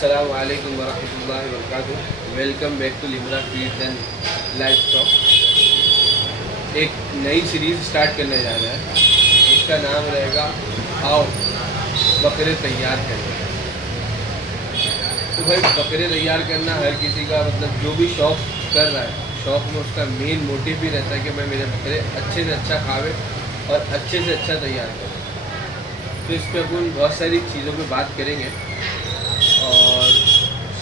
अस्सलामु अलैकुम वरहमतुल्लाहि वबरकातुहू। Welcome back to Limra feeds and livestock. एक नई सीरीज़ स्टार्ट करने जा रहा है, उसका नाम रहेगा आओ बकरे तैयार करना। तो भाई बकरे तैयार करना हर किसी का मतलब जो भी शौक़ कर रहा है, शौक़ में उसका मेन मोटिव भी रहता है कि भाई मेरे बकरे अच्छे से अच्छा खावे और अच्छे से अच्छा तैयार करें। तो इस पर अपन बहुत सारी चीज़ों पे बात करेंगे और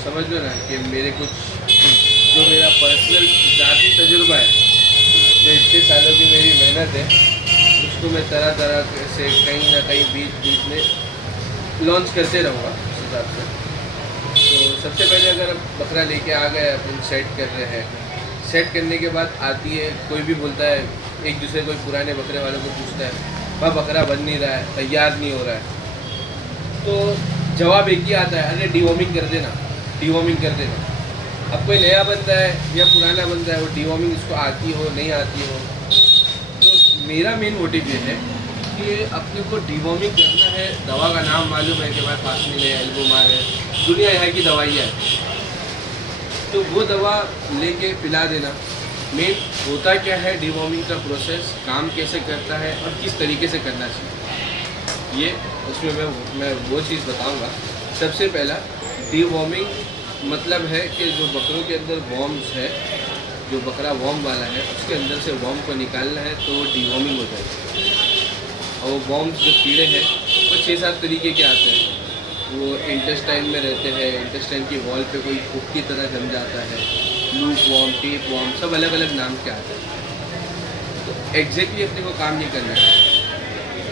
समझ लो ना कि मेरे कुछ जो मेरा पर्सनल ज़ाती तजुर्बा है, जो इतने सालों की मेरी मेहनत है, उसको मैं तरह तरह से कहीं ना कहीं बीच में लॉन्च करते रहूँगा उस हिसाब से। तो सबसे पहले अगर बकरा लेके आ गए, अपन सेट कर रहे हैं, सेट करने के बाद आती है, कोई भी बोलता है, एक दूसरे कोई पुराने बकरे वालों को पूछता है, वह बकरा बन नहीं रहा है, तैयार नहीं हो रहा है, तो जवाब एक ही आता है, अरे डीवॉर्मिंग कर देना, डीवॉर्मिंग कर देना। अब कोई नया बनता है या पुराना बनता है, वो डीवॉर्मिंग उसको आती हो नहीं आती हो, तो मेरा मेन मोटिव ये है कि अपने को डीवॉर्मिंग करना है। दवा का नाम मालूम है कि भाई फास्मिल है, एल्बोमार है, दुनिया यहाँ की दवाइयाँ है, तो वो दवा लेके पिला देना। मेन होता क्या है डीवॉर्मिंग का प्रोसेस, काम कैसे करता है और किस तरीके से करना चाहिए, ये उसमें मैं वो चीज़ बताऊंगा। सबसे पहला डीवॉर्मिंग मतलब है कि जो बकरों के अंदर वॉर्म्स है, जो बकरा वॉर्म वाला है, उसके अंदर से वॉर्म को निकालना है, तो वो डीवॉर्मिंग हो जाएगी। और वो वॉर्म्स जो कीड़े हैं वो 6-7 तरीके के आते हैं। वो इंटेस्टाइन में रहते हैं, इंटेस्टाइन की वॉल पे कोई हुक की तरह जम जाता है, लूप वॉर्म, टेप वॉर्म, सब अलग अलग नाम के आते हैं। तो एग्जैक्टली अपने को काम ये करना है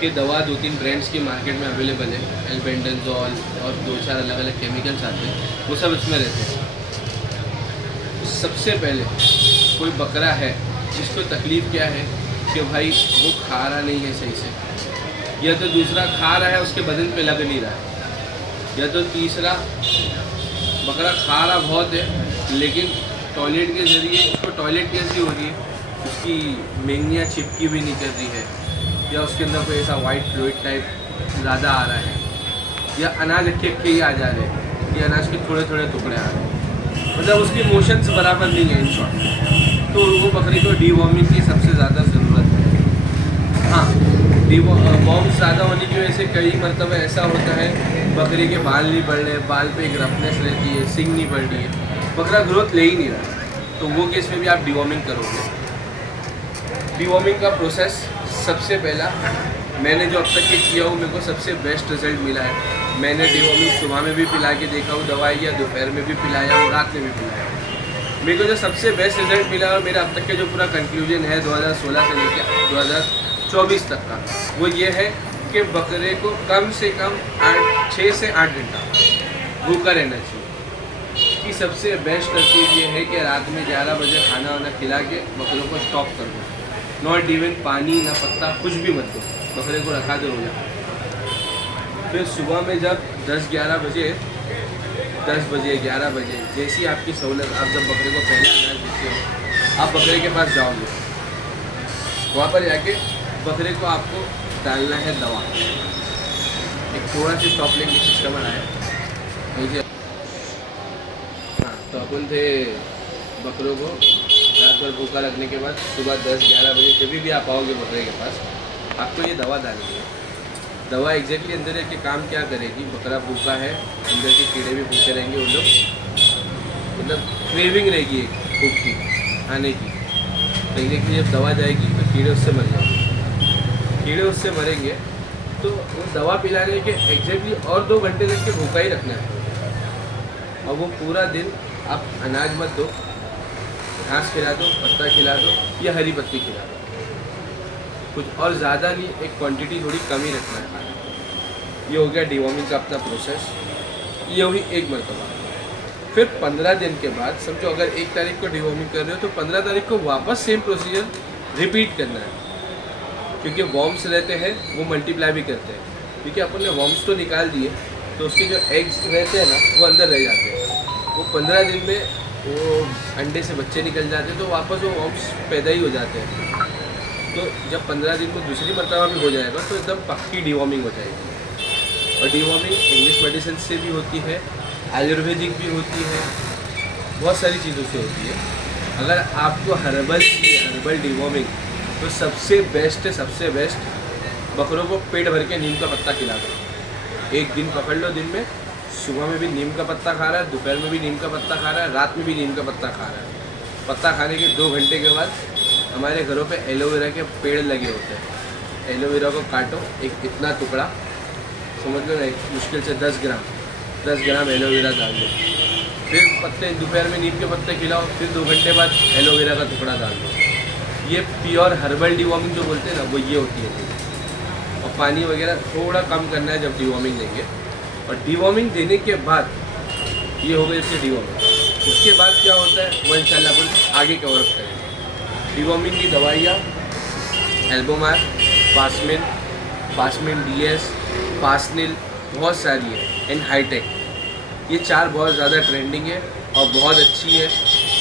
कि दवा 2-3 ब्रांड्स की मार्केट में अवेलेबल है, एल्बेंडाजोल और 2-4 अलग अलग केमिकल्स आते हैं, वो सब इसमें रहते हैं। तो सबसे पहले कोई बकरा है जिसको तकलीफ़ क्या है कि भाई वो खा रहा नहीं है सही से, या तो दूसरा खा रहा है उसके बदन पे लग नहीं रहा है, या तो तीसरा बकरा खा रहा बहुत है लेकिन टॉयलेट के ज़रिए उसको टॉयलेट कैसी हो रही है, उसकी मेंगियाँ चिपकी भी नहीं कर रही है, या उसके अंदर कोई ऐसा वाइट फ्लूइड टाइप ज़्यादा आ रहा है, या अनाज अक्के अक्के ही आ जा रहे हैं, या अनाज के थोड़े थोड़े टुकड़े आ रहे हैं, मतलब उसकी मोशंस बराबर नहीं है इन शॉर्ट। तो वो बकरी को डीवॉर्मिंग की सबसे ज़्यादा ज़रूरत है। हाँ, वॉर्म्स ज़्यादा होने की वजह से कई मरतबा ऐसा होता है बकरी के बाल नहीं बढ़ रहे, बाल पे एक रफनेस रहती है, सिंग नहीं बढ़ रही है, बकरा ग्रोथ ले ही नहीं रहा है, तो वो केस में भी आप डीवॉर्मिंग करोगे। डीवॉर्मिंग का प्रोसेस सबसे पहला मैंने जो अब तक के किया हूँ, मेरे को सबसे बेस्ट रिजल्ट मिला है। मैंने डीवॉर्मिंग सुबह में भी पिला के देखा हूँ दवाई, या दोपहर में भी पिलाया हूँ, रात में भी पिलाया हूँ। मेरे को जो सबसे बेस्ट रिजल्ट मिला और मेरा अब तक के जो पूरा कंक्लूजन है 2016 से लेकर 2024 तक का, वो ये है कि बकरे को कम से कम 6 से 8 घंटा भूखा रहना चाहिए। इसकी सबसे बेस्ट तरकीब ये है कि रात में 11 बजे खाना वाना खिला के बकरों को स्टॉप कर दो, नॉट इवन पानी ना पत्ता कुछ भी मत दो, बकरे को रखा दो रोजा। फिर सुबह में जब 10-11 बजे 10 बजे 11 बजे जैसी आपकी सहूलत, आप जब बकरे को पहले अनाज देते हो, आप बकरे के पास जाओगे, वहाँ पर जाके बकरे को आपको डालना है दवा। एक थोड़ा सी स्टॉप लेंगे सिस्टम आया नीचे। हाँ, तो अपन थे बकरों को रात भर भूखा रखने के बाद सुबह 10-11 बजे जब भी आप आओगे बकरे के पास, आपको ये दवा डालनी है। दवा एग्जैक्टली अंदर है कि काम क्या करेगी, बकरा भूखा है, अंदर के कीड़े भी भूखे रहेंगे, उन लोग मतलब क्रेविंग रहेगी भूख की खाने की, तो एग्जैक्टली जब दवा जाएगी तो कीड़े उससे मर जाएंगे। कीड़े उससे मरेंगे तो वो दवा पिलाने के एग्जैक्टली और 2 घंटे तक के भूखा ही रखना है। और वो पूरा दिन आप अनाज मत दो, घास खिला दो, पत्ता खिला दो या हरी पत्ती खिला दो, कुछ और ज़्यादा नहीं, एक क्वांटिटी थोड़ी कम ही रखना है खाने। ये हो गया डीवॉर्मिंग का अपना प्रोसेस, ये हुई एक मरतबा। फिर 15 दिन के बाद समझो, अगर 1 तारीख को डीवॉर्मिंग कर रहे हो तो 15 तारीख को वापस सेम प्रोसीजर रिपीट करना है, क्योंकि वॉर्म्स रहते हैं वो मल्टीप्लाई भी करते हैं, क्योंकि अपन ने वॉर्म्स तो निकाल दिए तो उसके जो एग्स रहते हैं ना वो अंदर रह जाते हैं। वो 15 दिन में वो अंडे से बच्चे निकल जाते हैं, तो वापस वो वॉर्म्स पैदा ही हो जाते हैं। तो जब 15 दिन को दूसरी मरतबा भी हो जाएगा तो एकदम पक्की डीवॉर्मिंग हो जाएगी। और डीवॉर्मिंग इंग्लिश मेडिसिन से भी होती है, आयुर्वेदिक भी होती है, बहुत सारी चीज़ों से होती है। अगर आपको हर्बल चाहिए, हर्बल डिवॉर्मिंग, तो सबसे बेस्ट है, सबसे बेस्ट बकरों को पेट भर के नीम का पत्ता खिला दो। एक दिन पकड़ लो, दिन में सुबह में भी नीम का पत्ता खा रहा है, दोपहर में भी नीम का पत्ता खा रहा है, रात में भी नीम का पत्ता खा रहा है। पत्ता खाने के 2 घंटे के बाद हमारे घरों पे एलोवेरा के पेड़ लगे होते हैं। एलोवेरा को काटो, एक इतना टुकड़ा, समझ लो ना, मुश्किल से 10 ग्राम एलोवेरा डाल दो। फिर पत्ते, दोपहर में नीम के पत्ते खिलाओ, फिर 2 घंटे बाद एलोवेरा का टुकड़ा डाल दो। ये प्योर हर्बल डिवॉर्मिंग जो बोलते हैं ना, वो ये होती है। और पानी वगैरह थोड़ा कम करना है जब डिवॉर्मिंग देंगे। और डिवॉर्मिंग देने के बाद ये हो गई इससे डिवॉर्मिंग। उसके बाद क्या होता है वो इंशाल्लाह अपन आगे कवर अप करेंगे। डिवॉर्मिंग की दवाइयाँ एल्बोमार, पासमिन DS, पासनिल, बहुत सारी है, एंड हाईटेक। ये 4 बहुत ज़्यादा ट्रेंडिंग है और बहुत अच्छी है,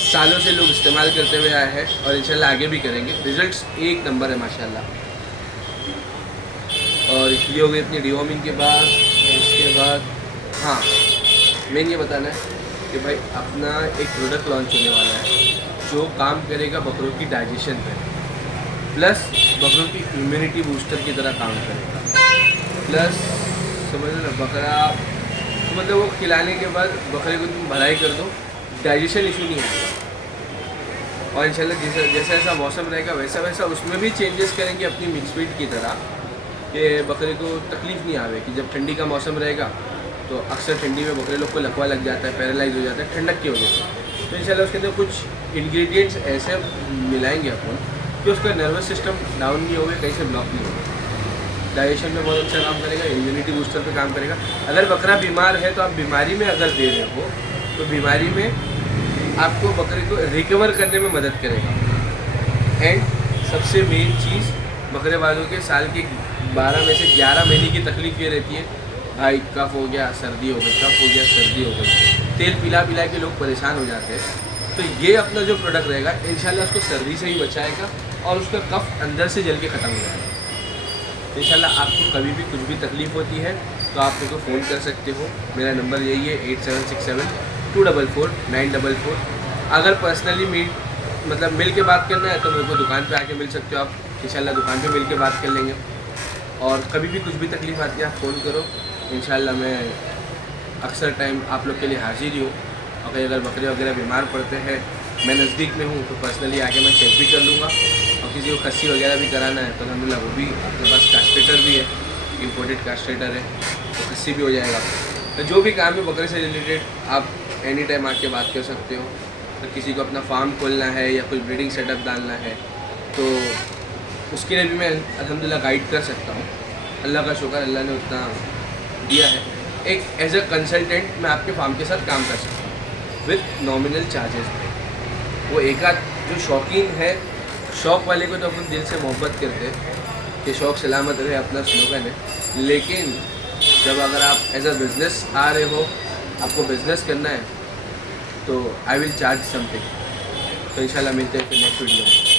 सालों से लोग इस्तेमाल करते हुए आए हैं और इंशाल्लाह आगे भी करेंगे। रिजल्ट्स 1 नंबर है माशाल्लाह। और ये हो गई अपनी डिवॉर्मिंग के बाद। इसके बाद हाँ, मेन ये बताना है कि भाई अपना एक प्रोडक्ट लॉन्च होने वाला है जो काम करेगा बकरों की डाइजेशन पे, प्लस बकरों की इम्यूनिटी बूस्टर की तरह काम करेगा। प्लस समझ लो ना, बकरा मतलब वो खिलाने के बाद बकरे को तुम भलाई कर दो, डाइजेशन इशू नहीं आएगा। और इंशाल्लाह जैसा जैसा मौसम रहेगा वैसा वैसा उसमें भी चेंजेस करेंगे अपनी मिक्स फीड की तरह, कि बकरे को तकलीफ़ नहीं आवे। कि जब ठंडी का मौसम रहेगा तो अक्सर ठंडी में बकरे लोग को लकवा लग जाता है, पैरालाइज हो जाता है ठंडक की वजह से। तो इंशाल्लाह उसके अंदर कुछ इंग्रेडिएंट्स ऐसे मिलाएंगे अपन कि उसका नर्वस सिस्टम डाउन नहीं होगा, कहीं से ब्लॉक नहीं होगा। डाइजेशन में बहुत अच्छा काम करेगा, इम्यूनिटी बूस्टर पे काम करेगा। अगर बकरा बीमार है तो आप बीमारी में अगर दे रहे हो तो बीमारी में आपको बकरे को रिकवर करने में मदद करेगा। एंड सबसे मेन चीज़, बकरे वालों के साल के 12 में से 11 महीने की तकलीफ ये रहती है, भाई कफ हो गया, सर्दी हो गई, कफ हो गया, सर्दी हो गई, तेल पिला पिला के लोग परेशान हो जाते हैं। तो ये अपना जो प्रोडक्ट रहेगा इंशाल्लाह उसको सर्दी से ही बचाएगा और उसका कफ अंदर से जल के ख़त्म हो जाएगा। तो इंशाल्लाह आपको कभी भी कुछ भी तकलीफ़ होती है तो आप मेरे को फ़ोन कर सकते हो। मेरा नंबर यही है 8767-244-944। अगर पर्सनली मिल के बात करना है तो मेरे को दुकान पे आके मिल सकते हो आप, इंशाल्लाह दुकान पे मिल के बात कर लेंगे। और कभी भी कुछ भी तकलीफ़ आती है आप फ़ोन करो, इंशाल्लाह मैं अक्सर टाइम आप लोग के लिए हाजिर ही हूँ। और अगर बकरे वगैरह बीमार पड़ते हैं, मैं नज़दीक में हूँ तो पर्सनली आके मैं चेक भी कर लूँगा। और किसी को खस्सी वगैरह भी कराना है तो अल्हम्दुलिल्लाह वो भी अपने पास कास्ट्रेटर भी है, इम्पोर्टेड कास्ट्रेटर है, तो खस्सी भी हो जाएगा। तो जो भी काम है बकरे से रिलेटेड आप एनी टाइम आके बात कर सकते हो। तो किसी को अपना फार्म खोलना है या कोई ब्रीडिंग सेटअप डालना है तो उसके लिए भी मैं अल्हम्दुलिल्लाह गाइड कर सकता हूँ। अल्लाह का शुक्र, अल्लाह ने उतना दिया है। एक एज अ कंसल्टेंट मैं आपके फार्म के साथ काम कर सकता हूँ विथ नॉमिनल चार्जेस पे। वो एक आध जो शौकीन है, शौक़ वाले को तो अपन दिल से मोहब्बत करते हैं कि शौक़ सलामत रहे, अपना स्लोगन है। लेकिन जब अगर आप एज अ बिज़नेस आ रहे हो, आपको बिज़नेस करना है तो आई विल चार्ज समथिंग। तो इंशाल्लाह मिलते हैं फिर नेक्स्ट वीडियो में।